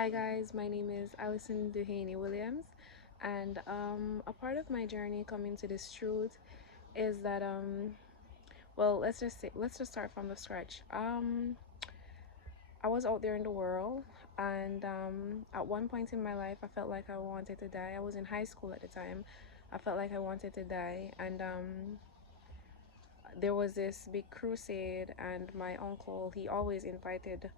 Hi guys, my name is Alison Duhaney Williams, and a part of my journey coming to this truth is that well, let's just start from the scratch. I was out there in the world, and at one point in my life, I felt like I wanted to die. I was in high school at the time. I felt like I wanted to die, and there was this big crusade, and my uncle he always invited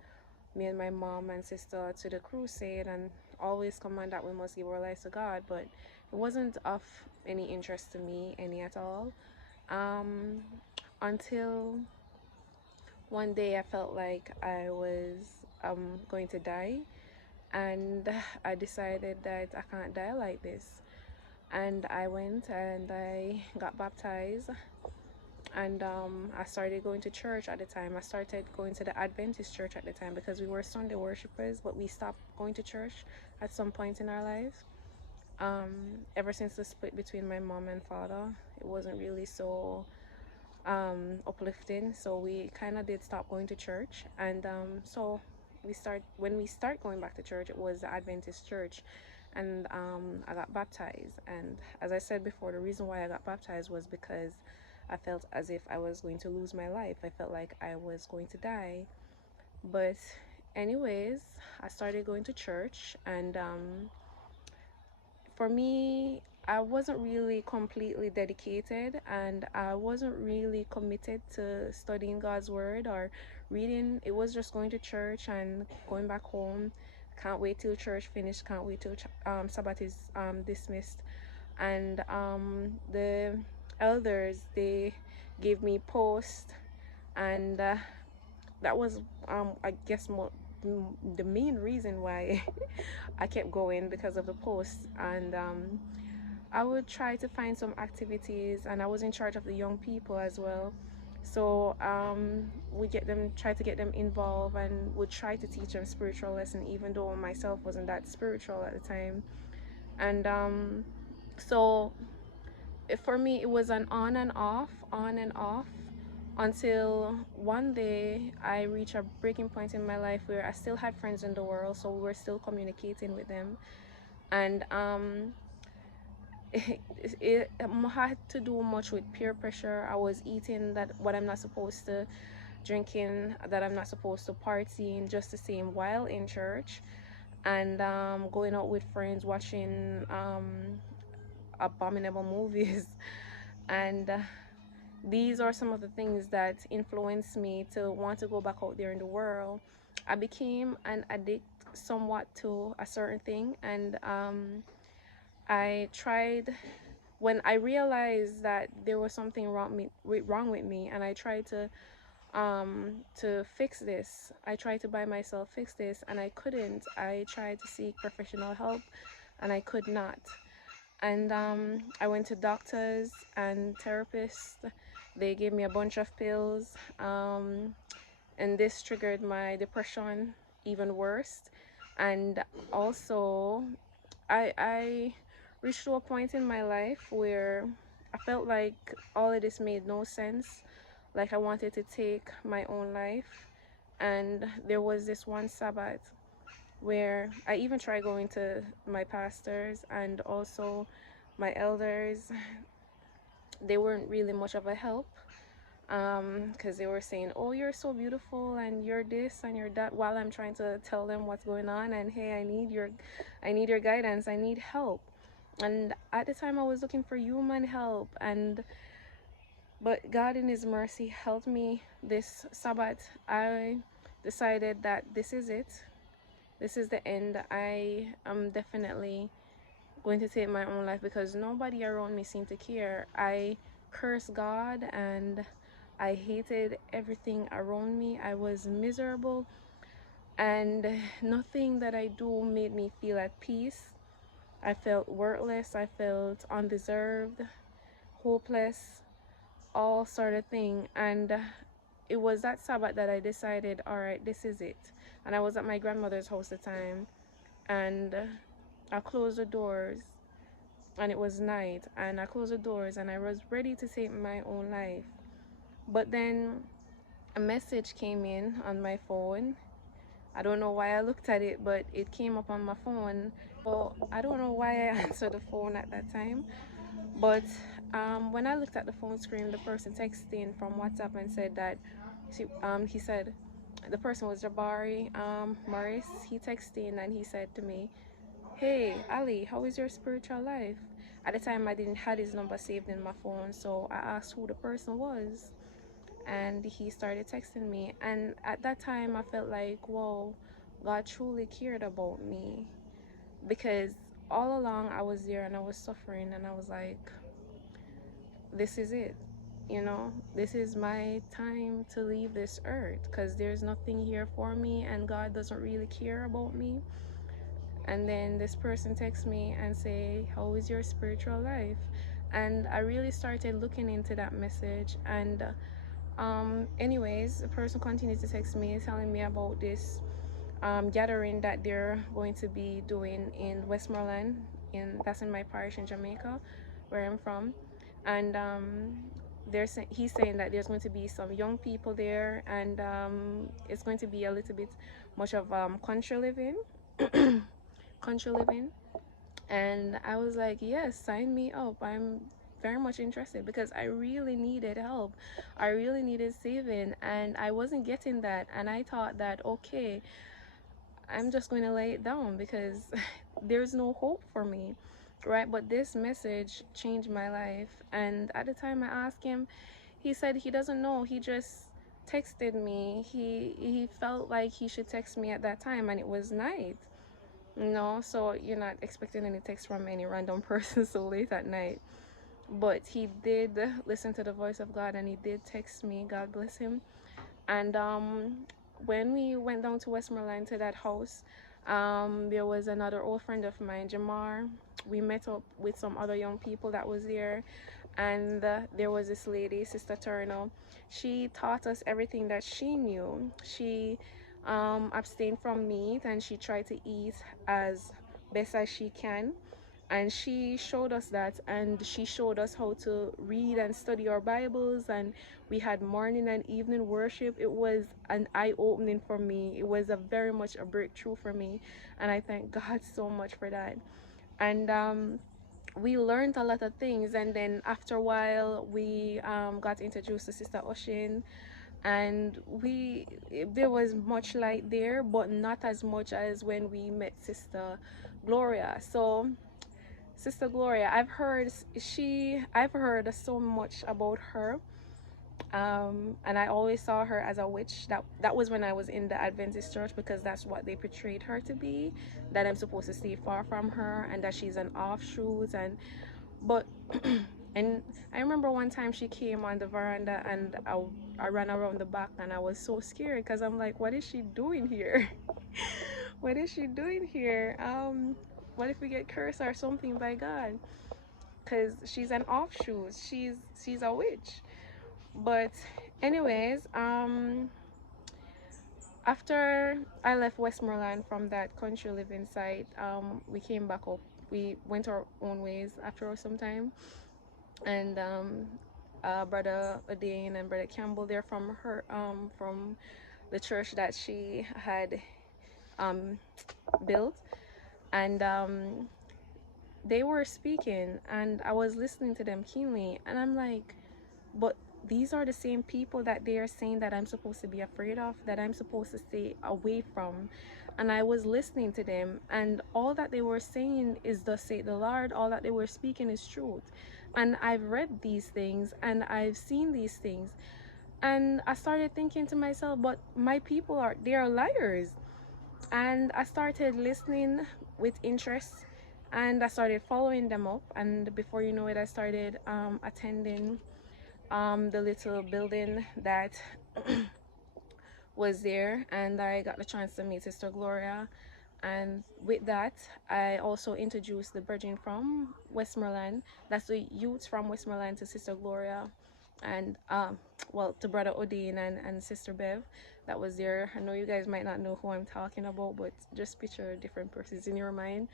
me and my mom and sister to the crusade and always command that we must give our lives to God, but it wasn't of any interest to me any at all. Um, until one day I felt like I was going to die, and I decided that I can't die like this. And I went and I got baptized, and I started going to church at the time. I started going to the Adventist church at the time because we were Sunday worshipers, but we stopped going to church at some point in our lives. Ever since the split between my mom and father, it wasn't really so uplifting, so we kind of did stop going to church. And so when we start going back to church, it was the Adventist church, and I got baptized. And as I said before, the reason why I got baptized was because I felt as if I was going to lose my life. I felt like I was going to die. But anyways, I started going to church, and for me, I wasn't really completely dedicated, and I wasn't really committed to studying God's word or reading. It was just going to church and going back home. Can't wait till church finished, can't wait till Sabbath is dismissed. And the elders, they gave me post, and that was I guess the main reason why I kept going, because of the post. And I would try to find some activities, and I was in charge of the young people as well. So we try to get them involved, and would try to teach them spiritual lesson, even though myself wasn't that spiritual at the time. And so for me, it was an on and off, until one day I reached a breaking point in my life where I still had friends in the world, so we were still communicating with them. And it had to do much with peer pressure. I was eating that what I'm not supposed to, drinking that I'm not supposed to, partying just the same while in church, and going out with friends, watching abominable movies. And these are some of the things that influenced me to want to go back out there in the world. I became an addict somewhat to a certain thing, and I tried, when I realized that there was something wrong with me, and I tried to fix this. I tried to by myself fix this, and I couldn't. I tried to seek professional help, and I could not. And I went to doctors and therapists. They gave me a bunch of pills, and this triggered my depression even worse. And also, I reached to a point in my life where I felt like all of this made no sense. Like I wanted to take my own life. And there was this one Sabbath where I even tried going to my pastors and also my elders. They weren't really much of a help, because they were saying, oh, you're so beautiful and you're this and you're that, while I'm trying to tell them what's going on, and hey, I need your guidance, I need help. And at the time I was looking for human help, and but God in his mercy helped me this Sabbath. I decided that this is it, this is the end. I am definitely going to take my own life because nobody around me seemed to care. I cursed God, and I hated everything around me. I was miserable, and nothing that I do made me feel at peace. I felt worthless, I felt undeserved, hopeless, all sort of thing. And it was that Sabbath that I decided, all right, this is it. And I was at my grandmother's house at the time, and I closed the doors, and it was night, and I closed the doors, and I was ready to take my own life. But then a message came in on my phone, I don't know why I looked at it, but it came up on my phone. So I don't know why I answered the phone at that time. But when I looked at the phone screen, the person texting from WhatsApp and said that he said the person was Jabari Morris. He texted in and he said to me, "Hey Ali, how is your spiritual life?" At the time, I didn't had his number saved in my phone, so I asked who the person was, and he started texting me. And at that time, I felt like, whoa, God truly cared about me, because all along I was there and I was suffering, and I was like, this is it. This is my time to leave this earth, because there's nothing here for me and God doesn't really care about me. And then this person texts me and say, how is your spiritual life? And I really started looking into that message. And anyways, the person continued to text me telling me about this gathering that they're going to be doing in Westmoreland. That's in my parish in Jamaica, where I'm from. And he's saying that there's going to be some young people there, and it's going to be a little bit much of country living. Country living. And I was like, yes, sign me up. I'm very much interested, because I really needed help. I really needed saving, and I wasn't getting that. And I thought that, okay, I'm just going to lay it down because there's no hope for me, right? But this message changed my life. And at the time I asked him, he said he doesn't know. He just texted me. He felt like he should text me at that time, and it was night. No, so you're not expecting any text from any random person so late at night. But he did listen to the voice of God, and he did text me. God bless him. And when we went down to Westmoreland to that house, there was another old friend of mine, Jamar. We met up with some other young people that was there, and there was this lady, Sister Turner. She taught us everything that she knew. She abstained from meat, and she tried to eat as best as she can, and she showed us that, and she showed us how to read and study our Bibles, and we had morning and evening worship. It was an eye-opening for me. It was a very much a breakthrough for me, and I thank God so much for that. And we learned a lot of things, and then after a while we got introduced to Sister Oshin, and there was much light there, but not as much as when we met Sister Gloria. So Sister Gloria, I've heard so much about her, and I always saw her as a witch. That was when I was in the Adventist church, because that's what they portrayed her to be. That I'm supposed to stay far from her, and that she's an offshoot. But and I remember one time she came on the veranda, and I ran around the back, and I was so scared, because I'm like, what is she doing here? What is she doing here? What if we get cursed or something by God? Because she's an offshoot. She's a witch. But anyways, after I left Westmoreland from that country living site, we came back up. We went our own ways after some time, and Brother Odane and Brother Campbell, they're from the church that she had um, built, and they were speaking, and I was listening to them keenly, and I'm like, but these are the same people that they are saying that I'm supposed to be afraid of, that I'm supposed to stay away from. And I was listening to them, and all that they were saying is thus say the Lord. All that they were speaking is truth. And I've read these things, and I've seen these things, and I started thinking to myself, but my people they are liars. And I started listening with interest, and I started following them up, and before you know it, I started attending the little building that was there, and I got the chance to meet Sister Gloria. And with that, I also introduced the Virgin from Westmoreland. That's the youths from Westmoreland to Sister Gloria, and well, to Brother Odin and Sister Bev that was there. I know you guys might not know who I'm talking about, but just picture different persons in your mind.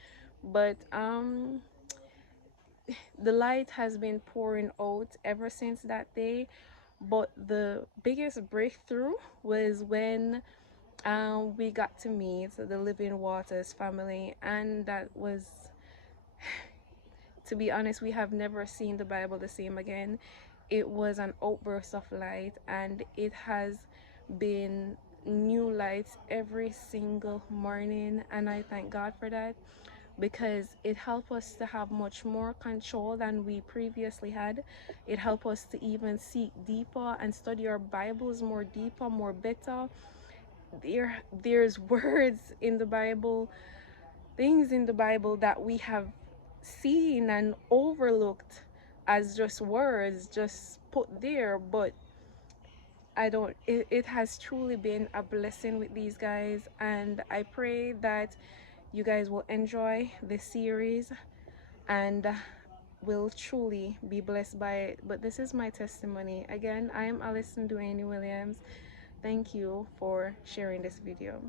But the light has been pouring out ever since that day. But the biggest breakthrough was when We got to meet the Living Waters family, and that was, to be honest, we have never seen the Bible the same again. It was an outburst of light, and it has been new lights every single morning, and I thank God for that, because it helped us to have much more control than we previously had. It helped us to even seek deeper and study our Bibles more deeper, more better. There's words in the Bible, things in the Bible that we have seen and overlooked as just words, just put there, but I don't, it has truly been a blessing with these guys, and I pray that you guys will enjoy this series and will truly be blessed by it. But this is my testimony. Again, I am Alison Duane Williams. Thank you for sharing this video.